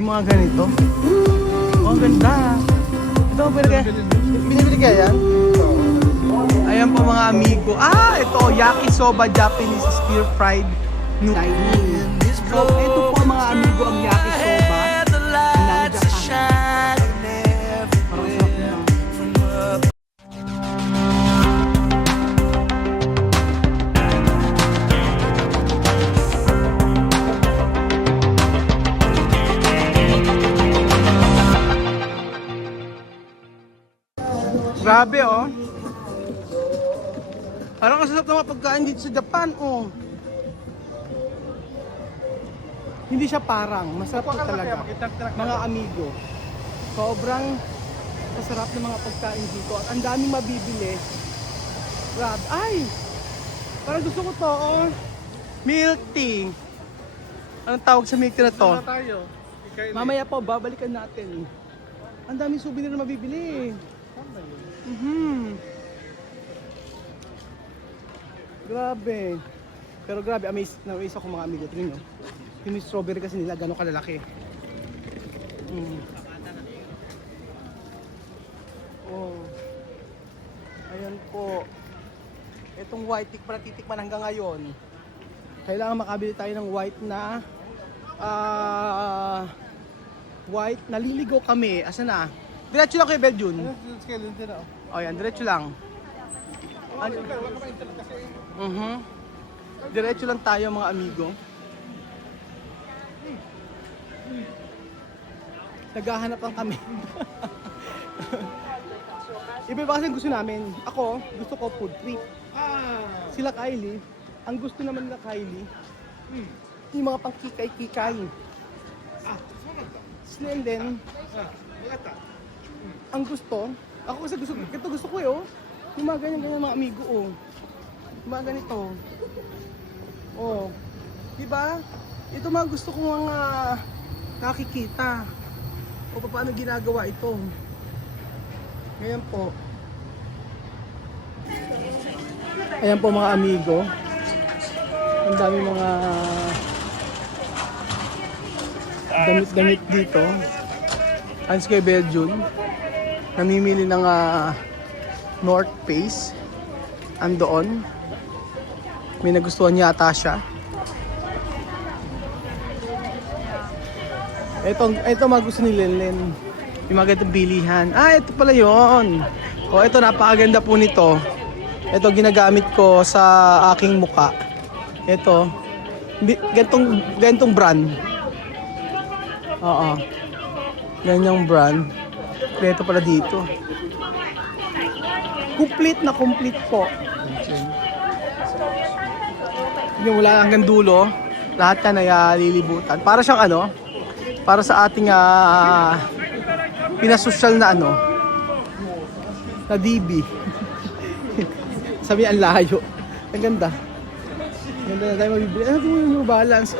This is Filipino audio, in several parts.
Yung mga ganito. Oh, ang ganda. Ito, pwede kaya? Binibili kaya yan? Ayan po mga amigo. Ito, yakisoba Japanese stir fried noodle. So, ito po mga amigo ang yakisoba ng Japan. Grabe oh. Parang kasasap na mga pagkain dito sa Japan oh. Hindi siya parang, masarap po talaga. Mga amigo. Sobrang masarap ng mga pagkain dito at ang daming mabibili. Grabe. Ay! Parang gusto ko to oh. Milk tea. Anong tawag sa milk tea na to? Mamaya po, babalikan natin. Ang daming souvenir na mabibili. Grabe. Pero grabe, amazed ako mga amigo. Tingnan nyo. Yung strawberry kasi nila, gano'ng kalalaki. Oh. Ayan po. Itong white tick para titikman hanggang ngayon. Kailangan makabili tayo ng white na white. Naliligo kami. Asa na? Diretso lang kayo, Beljun. O yan, diretso lang. Diretso lang tayo mga amigo. Naghahanap lang kami. Iba ba kasi gusto namin? Ako, gusto ko food trip. Sila Kylie, ang gusto naman nila Kylie, yung mga pang kikay-kikay. And then, ang gusto, ako kasi gusto ko oh. Yung mga ganyan mga amigo oh. Yung mga ganito. Oh. Diba? Ito mga gusto ko mga nakikita. O paano ginagawa ito. Ngayon po. Ayan po mga amigo. Ang dami mga damit-damit dito. Hans kay Beljun. Namimili ng North Face. Andoon. May nagustuhan yata siya. Ito mga gusto ni Lenlen. Yung mga ganitong bilihan. Ito pala yun. Ito napakaganda po nito. Ito ginagamit ko sa aking muka. Ito. Ganitong brand. Oo. Ganyang brand. Ito pala dito. Complete po. Yung wala hanggang dulo. Lahat yan ay lilibutan. Para siyang para sa ating pinasosyal na na DB. Sabi ang layo. Ang ganda. Ang ganda na tayo mabibili. Ano yung balance?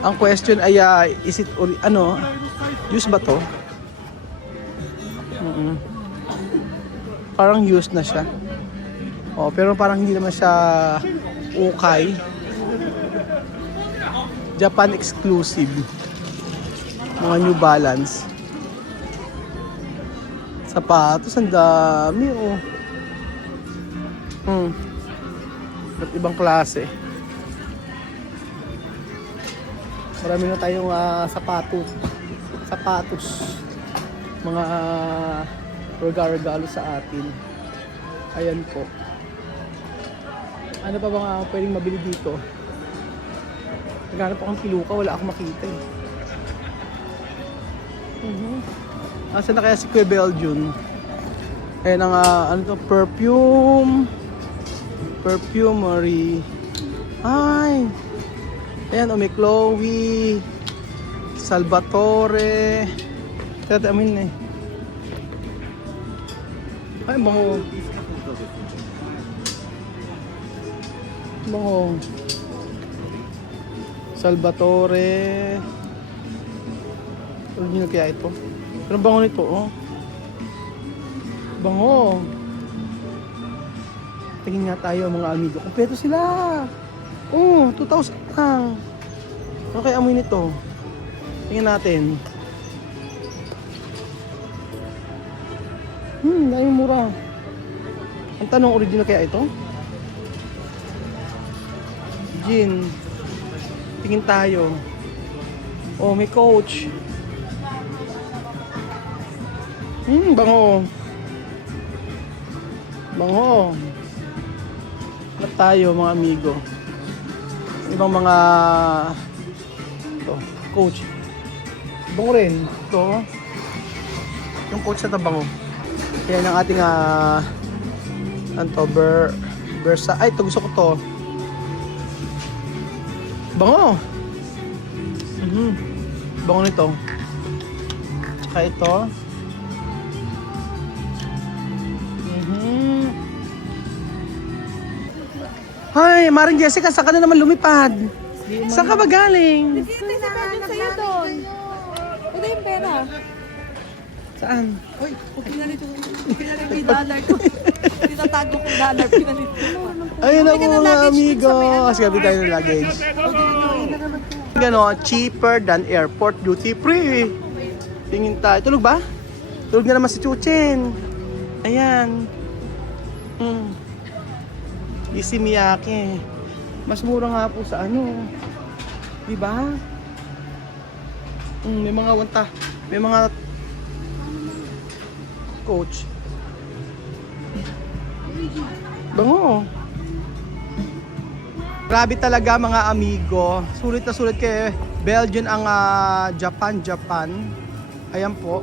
Ang question ay is it use ba to? Parang used na siya. Pero parang hindi naman siya ukay. Japan exclusive. Mga New Balance. Sapatos, ang dami Ba't ibang klase? Marami na tayong sapatos. Mga regalo sa atin. Ayan po. Ano pa bang pwedeng mabili dito? Naghanap akong piluka, wala akong makita eh. Asa na kaya si Kuya Beljun? Ayan ang perfumery. Ay! Ayan, may Chloe, Salvatore. Tatamin eh. Ay, bango. Salvatore. Original kaya ito? Pero bango nito, Bango. Tingin nga tayo mga amigo. Kompleto sila. 2,000 lang. Ano kaya amoy nito? Tingnan natin. Dahil mura. Ang tanong, original kaya ito? Gin. Tingin tayo. Oh, may Coach. Bango. Bango. Hanap tayo mga amigo. Ibang mga ito, Coach. Bango rin. Ito. Yung Coach na bango. Yan ang ating Versa. Ay, ito gusto ko to. Bango. Bango nito. Tsaka ito. Hi, Maring Jessica, saan ka na naman lumipad? Saan ka ba galing? Sinahanap sa'yo doon. Ito yung pera. Saan? Uy, pinalit yung dollar ko. Tinatago ko dollar, pinalit ko. Ayun na po mga amigo. Kasi gabi tayo ng luggage. Gano, cheaper than airport duty free. Tingin tayo. Tulog ba? Tulog na naman si Chuchen. Ayan. Isi Miyake. Mas mura nga po sa ano. Diba? May mga may mga Coach. Bango. Grabe talaga mga amigo. Sulit na sulit kay Belgian ang Japan. Ayan po.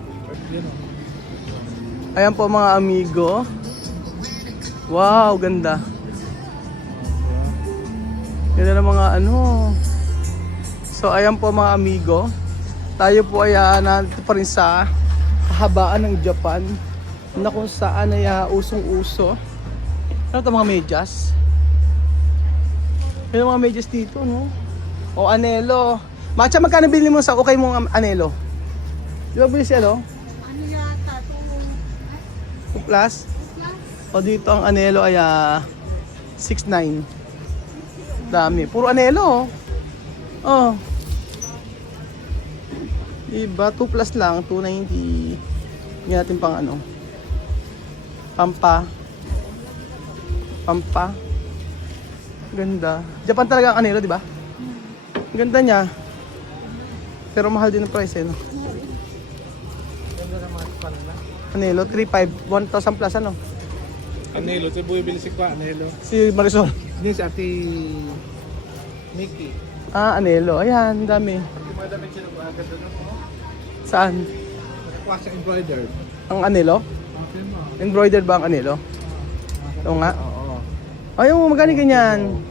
Ayan po mga amigo. Wow, ganda. Ganda ng mga ano. So ayan po mga amigo. Tayo po ay nandito pa rin sa kahabaan ng Japan na kung saan ay usong-uso. Ano ito mga medyas? May mga medyas dito, no? O anelo. Matcha, magkano bilhin mo sa okay mong anelo? Di ba bilhin siya, no? Ano yata? 2 plus? O dito ang anelo ay 6.9. Dami. Puro anelo, oh. Diba? 2 plus lang. 290. Hindi natin pang ano. Pampa. Ganda. Japan talaga ang anelo, di ba? Ganda niya. Pero mahal din ang price, no? Ganda naman pala na. Anelo, 3.5. 1,000 plus, ano? Anelo, ito bumibili si Kwa, Anelo. Si Marisol. Hindi si Ate Mickey. Anelo. Ayan, dami. Yung mga damit siya nung ganda na mo. Saan? Nakakuha siya embroidered. Ang anelo? Okay mo. Embroidered ba ang anelo? Oo nga. Oo. Ayaw mo, magkano ganyan?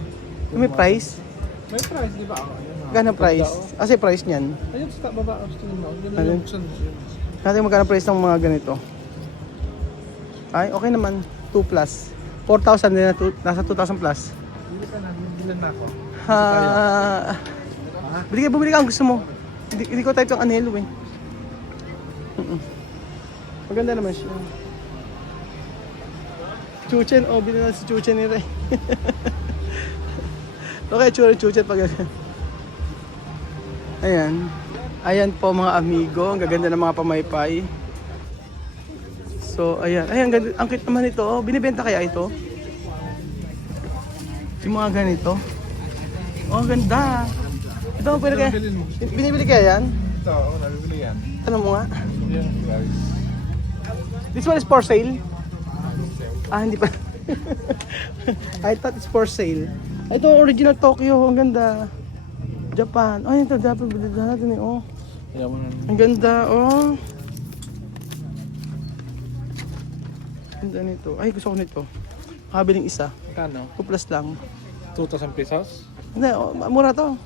May price? May price, di ba? Ayun, Magkano price? Kasi price niyan. Ayun, sa baba. Tingin mo. Yun Ano? yung buksan mo siya. Natin magkano price ng mga ganito. Ay, okay naman. 2 plus. 4,000 din na, nasa 2,000 plus. Bili ka na, bilan na ako. Bumili ka ang gusto mo. Hindi ko type yung anelo eh. Maganda naman siya. Chuchen, bili na si Chuchen ni Ray. Okay, Chuchen pag ayan. Ayan po mga amigo, ang gaganda ng mga pamaypay. So, ayan. Ayan, ang cute naman ito. Binibenta kaya ito? Yung mga ganito. Oh, ang ganda. Ito, pwede kaya? Binibili kaya yan? Ito, oo, nabibili yan. Tanong mo nga. Yan, guys. This one is for sale? Hindi pa. I thought it's for sale. Ito, original Tokyo. Ang ganda. Japan. Ay, ito dapat bilhin natin eh. Oh. Ang ganda. Oh. Ganda nito. Ay, gusto ko nito. Makabiling isa. Kano? 2 plus lang. 2,000 pesos? Hindi, mura to.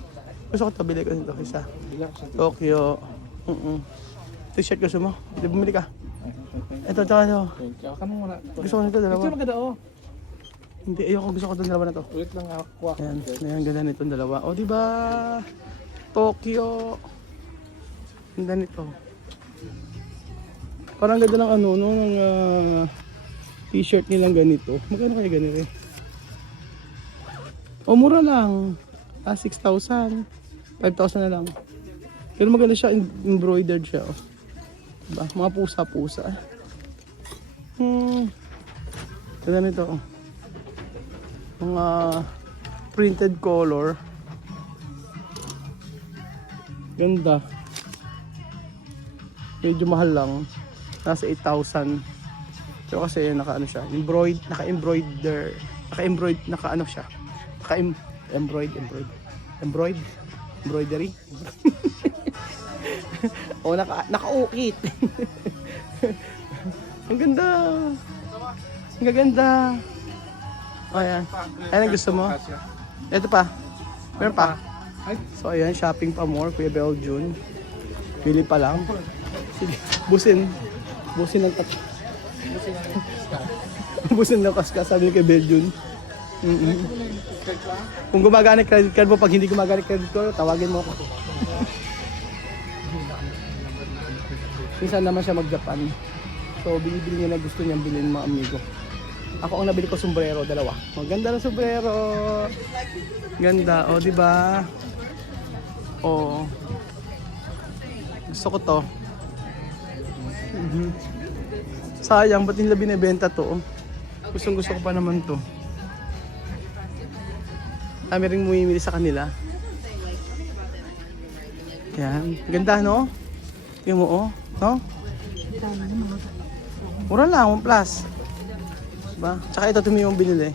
Gusto ko ito. Bili ko nito. Isa. Bila ko sa Tokyo. T-shirt gusto mo? Hindi, bumili ka. Ito, tsaka ito. Kano muna? Gusto ko nito, dalawa. Ito maganda, oh. Hindi, ayoko. Gusto ko itong dalawa na to. Ulit lang ako. Ayan, ayan, ganda nitong dalawa. O, diba? Tokyo. Ganda nito. Parang ganda ng ano, no, ng t-shirt nilang ganito. Magkano kaya ganito eh? O, mura lang. 6,000. 5,000 na lang. Pero maganda siya, embroidered siya. Oh. Diba? Mga pusa-pusa. Ganda nito. Oh. Mga printed color. Ganda. Medyo mahal lang. Nasa 8,000. Pero kasi naka-ano siya, naka-embroider, naka-ano siya. Embroidery. O naka-ukit. Ang ganda. Ang gaganda. O yan. Ayan ang gusto mo. Ito pa. Meron pa. So ayan, shopping pa more, Kuya Beljun. Pili pa lang. Sige, busin ng tatlo. Busin ng kaskas, sabi ni Kuya Beljun. Kung gumagana yung credit card mo, pag hindi gumagana yung credit card, tawagin mo ako. Minsan naman siya mag-Japan. So, binibili niya na gusto niyang bilhin mga amigo. Ako ang nabili ko sombrero, dalawa. Maganda na sombrero. Ganda, o, di ba? O. Gusto ko to. Sayang, ba't nila binibenta to? Gusto ko pa naman to. Kami rin mumimili sa kanila. Yan. Ganda, no? Tingnan mo, oh. No? Mura lang, 1 plus. Diba? Tsaka ito tumi yung binili.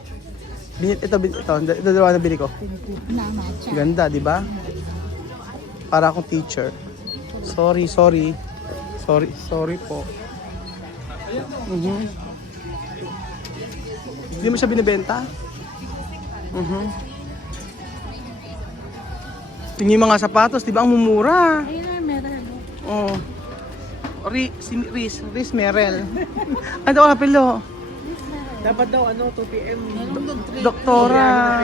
Ito dalawa na bili ko. Ganda, di ba? Para akong teacher. Sorry po. Hindi mo siya binibenta? Tingin yung mga sapatos, di ba ang mumura? Ayun na, meron. Oh. Riz Merel. Ano ka pilo? Dapat daw 2 PM. Doktora.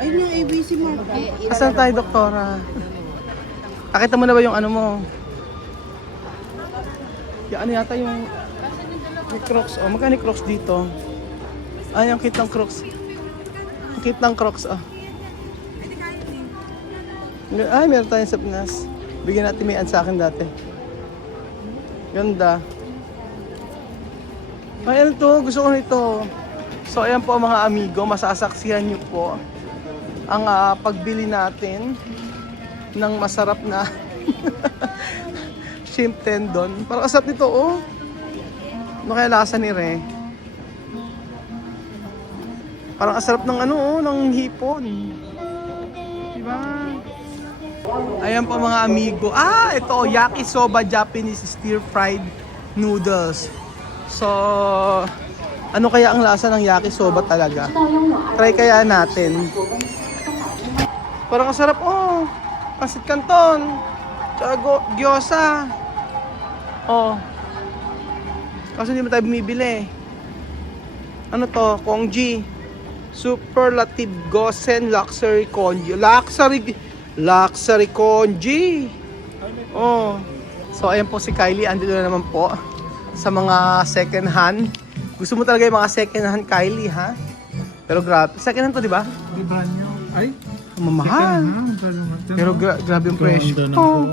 Ayun yung ABC Market. Asan tayo, doktora? Nakita mo na ba yung ano mo? Yung ano yata yung Crocs. Oh, magkano yung Crocs dito? Ay, yung kit ng Crocs. Ang kit ng Crocs, oh. Ay, meron tayong sa Pinas. Bigyan natin may ad sa akin dati. Ganda. Ay, ano to? Gusto ko nito. So, ayan po mga amigo. Masasaksihan nyo po ang pagbili natin ng masarap na shrimp tendon. Parang asap nito, oh. Ano kaya lasa ni Re? Parang asarap ng ano, oh, ng hipon. Diba? Ayan po mga amigo. Ito, yakisoba Japanese stir-fried noodles. So, ano kaya ang lasa ng yakisoba talaga? Try kaya natin. Parang asarap, oh. Pasit Canton. Tsaka gyoza. Oh. Kasi hindi mo tayo bumibili. Ano to? Kongji. Superlative Gosen Luxury Konji. Luxury Konji. Oh. So ayan po si Kylie. Andito na naman po sa mga second hand. Gusto mo talaga yung mga second hand, Kylie, ha? Pero grabe. Second hand to, di ba? Di brand new. Ay, Mamahal. Pero grabe yung presyo. Oh.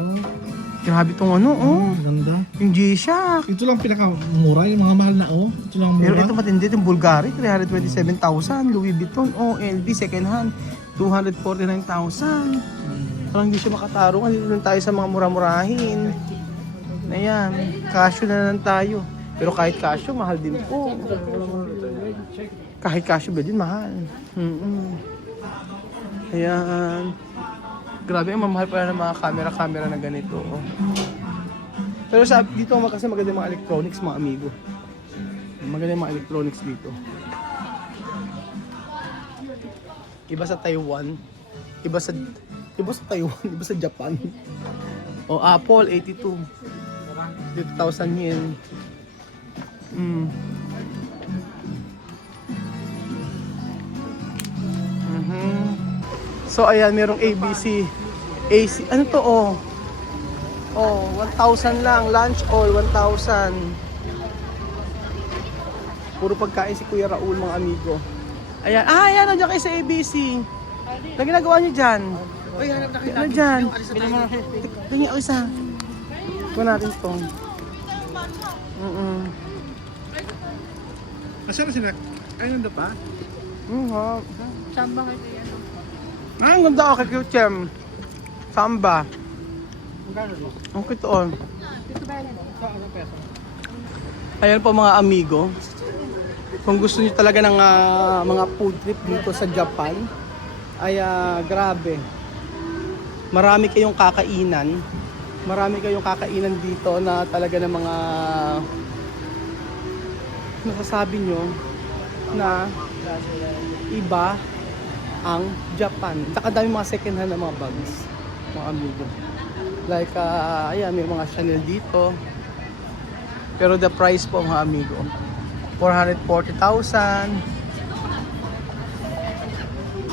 Grabe tong ano, oh. Ganda. Yung G-Shock. Ito lang pinakamura, yung mga mahal na Ito lang mura. Pero ito matindi, yung Bulgari, 327,000. Louis Vuitton, LV, second hand, 249,000. Parang hindi siya makatarong. Dito lang tayo sa mga mura-murahin. Ayan, Casio na lang tayo. Pero kahit Casio, mahal din po. Kahit Casio ba din, mahal. Ayan. Grabe, mamahal pala ng mga camera na ganito. Oh. Pero dito kasi maganda yung mga electronics, mga amigo. Maganda yung mga electronics dito. Iba sa Taiwan. Iba sa Taiwan, iba sa Japan. O Apple 82. 2,000 yen. So ayan, merong ABC. AC, ano to, oh? Oh, 1,000 lang. Lunch all, 1,000. Puro pagkain si Kuya Raul, mga amigo. Ayan, ayan, nandiyan kayo sa ABC. Na ginagawa niyo dyan? Uy, hanap na kayo Ano lagi. dyan? Yung alis na tayo. Tingnan ako isa. Kuha natin itong. Nasaan na sila? Ay, nanda pa? Samba kayo yan. Ang ganda ako kay Kyuchem. Samba. Ang kitoon. Ayan po mga amigo. Kung gusto niyo talaga ng mga food trip dito sa Japan, ay grabe. Marami kayong kakainan. Marami kayong kakainan dito na talaga ng mga masasabi nyo na iba ang Japan. Saka dami mga second hand na mga bags, mga amigo. Like, ayan, may mga Chanel dito. Pero the price po mga amigo, 440,000.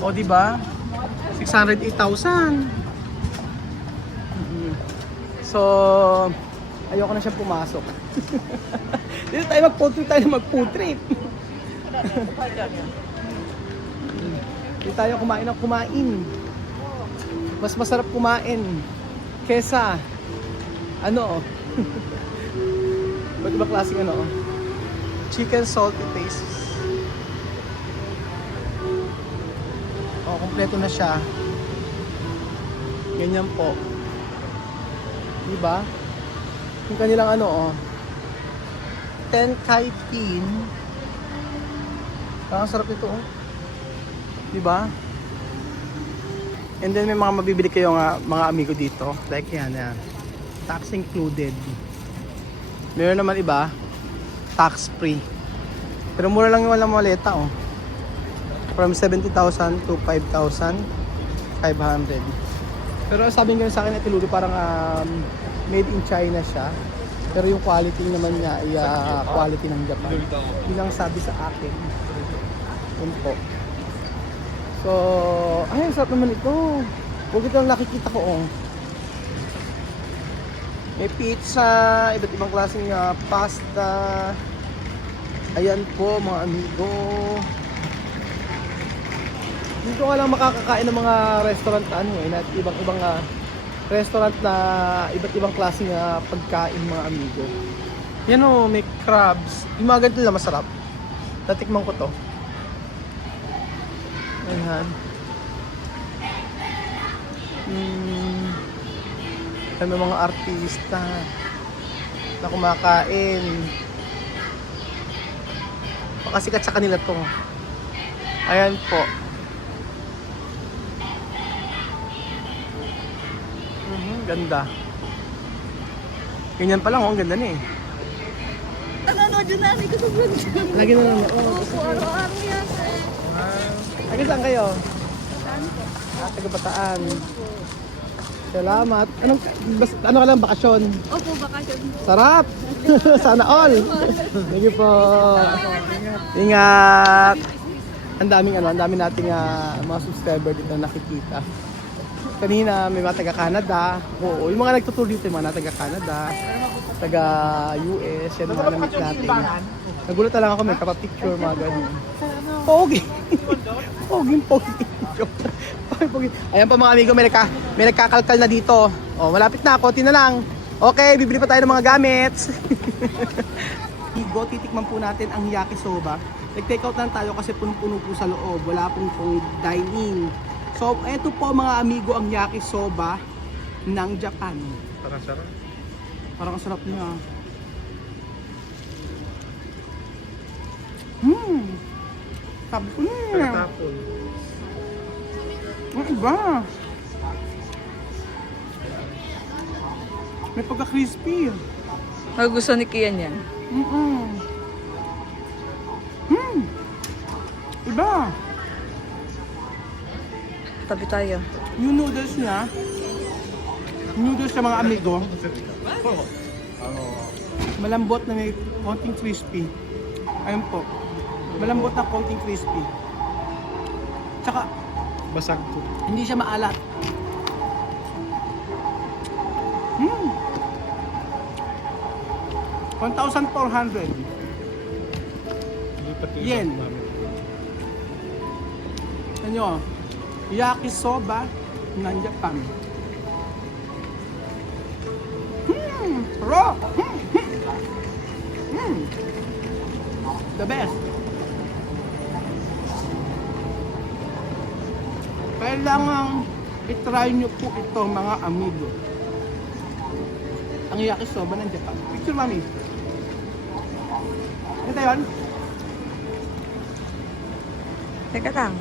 O diba? 608,000. So, ayoko na siya pumasok. Dito tayo mag-food trip, tayo na mag-food trip. Dito tayo kumain ng kumain. Mas masarap kumain kesa ano ba't iba klaseng ano chicken salty paste. Oh, kompleto na siya. Ganyan po. Diba? Yung kanilang ano 10 kai tin. Parang sarap ito Diba? And then may mga mabibili kayo mga amigo dito. Like yan. Tax included. Meron naman iba, tax free. Pero mura lang yung walang maleta From 70,000 to 5,500. Pero sabi nga sa akin na Tiluli parang made in China siya. Pero yung quality naman niya ay quality ng Japan. Yun ang sabi sa akin. Yun po. So, ay, sarap naman ito. Huwag ito lang nakikita ko May pizza, iba't ibang klaseng pasta. Ayan po mga amigo. Dito ka lang makakakain ng mga restaurant na ibang restaurant na iba't ibang klaseng pagkain mga amigo. Yan may crabs. Yung mga ganito lang masarap. Natikman ko to. Ayan. May mga artista na kumakain. Pakasikat sa kanila to. Ayan po. Ganda. Ganyan pa lang ang ganda na Nanonood yun namin ko sa vlog. Lagi na lang. Opo, araw-araw yan. Taga saan kayo? Taga Bataan. Salamat. Ano ka lang bakasyon? Opo, bakasyon. Sarap! Sana all! Thank you po. Ingat! Ang dami nating mga subscriber dito nakikita. Kanina may mga taga Canada. Oo, yung mga nagtutur dito, yung mga taga Canada, taga US, yan mga namit natin. Nagulat lang ako, may kapapicture, mga ganun. Pogi! Pogi. Ayan pa mga amigo, may nagkakalkal na dito. O, malapit na, konti na lang. Okay, bibili pa tayo ng mga gamits. Titikman po natin ang yakisoba. Nag-take out lang tayo kasi punong-puno po sa loob. Wala pong dine-in. So, eto po mga amigo ang yakisoba ng Japan. Parang sarap. Parang ang sarap niya. Sabi ko na Pagkatapon. Ang iba. May pagka-crispy. Gusto ni Kian yan. Iba. Tabi tayo. Yung noodles niya, noodles sa mga amigo, malambot na may konting crispy. Ayun po. Malambot na konting crispy. Tsaka, Basag to. hindi siya maalat. 1,400 Hindi pati yen. namin. Ano? Yakisoba ng Japan. Sarap! The best! Kailangan itry nyo po ito mga amigo. Ang yakisoba ng Japan. Picture mami. Ito yun? Teka lang.